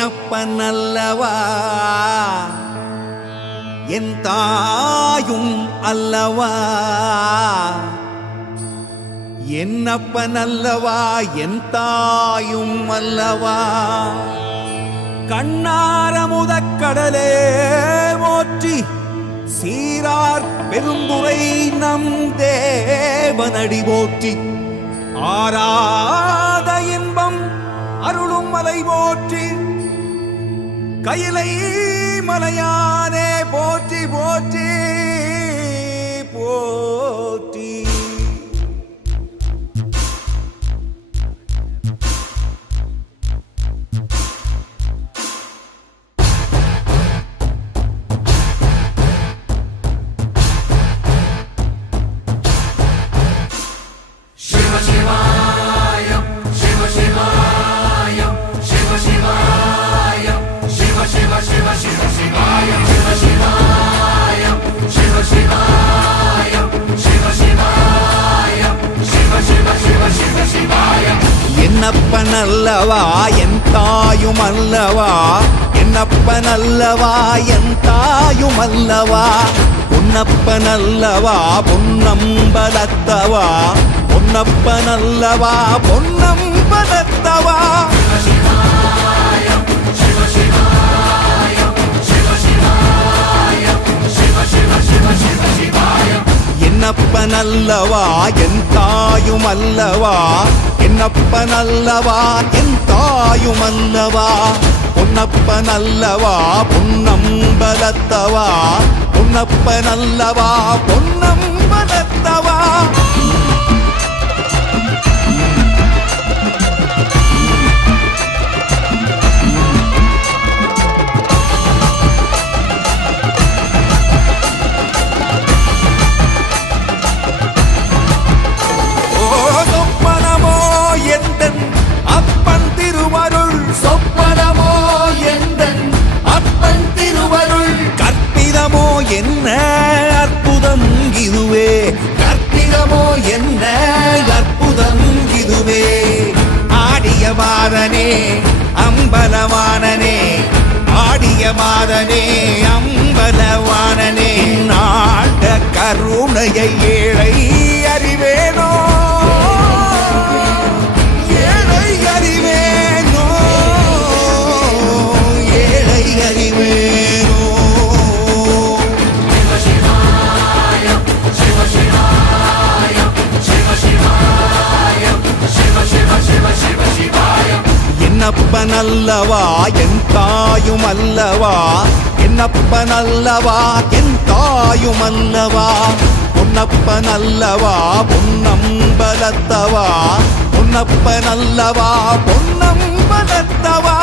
என்னப்பனல்லவா என் தாயும் அல்லவா என்னப்பனல்லவா என் தாயும் அல்லவா கண்ணாரமுதக்கடலே போற்றி சீரார் பெருந்துரை நம் தேவனடி போற்றி ஆராத இன்பம் அருளும் மலை போற்றி கையிலை மலையானே போற்றி போற்றி போற்றி என்னப்பனல்லவா என் தாயும் அல்லவா என்னப்பனல்லவா என் தாயும் அல்லவா பொன்னப்பனல்லவா பொன்னம்பலத்தவா பொன்னப்பனல்லவா பொன்னம்பலத்தவா என்னப்பனல்லவா என் தாயும் அல்லவா என்னப்பனல்லவா என் தாயும் அல்லவா பொன்னப்பனல்லவா பொன்னம்பலத்தவா பொன்னப்பனல்லவா பொன்னம்பலத்தவா என்ன அற்புதம் இதுவே கற்பிதமோ என்ன அற்புதம் இதுவே ஆடிய மாதனே அம்பலவானனே ஆடிய மாதனே அம்பலவானனே நாட கருணையை ஏழை அறிவேனோ ஏழை அறிவேனோ ஏழை அறிவேனோ என்னப்பனல்லவா என் தாயும் அல்லவா என்னப்பனல்லவா என் தாயும் அல்லவா பொன்னப்பனல்லவா பொன்னம்பலத்தவா பொன்னப்பனல்லவா பொன்னம்பலத்தவா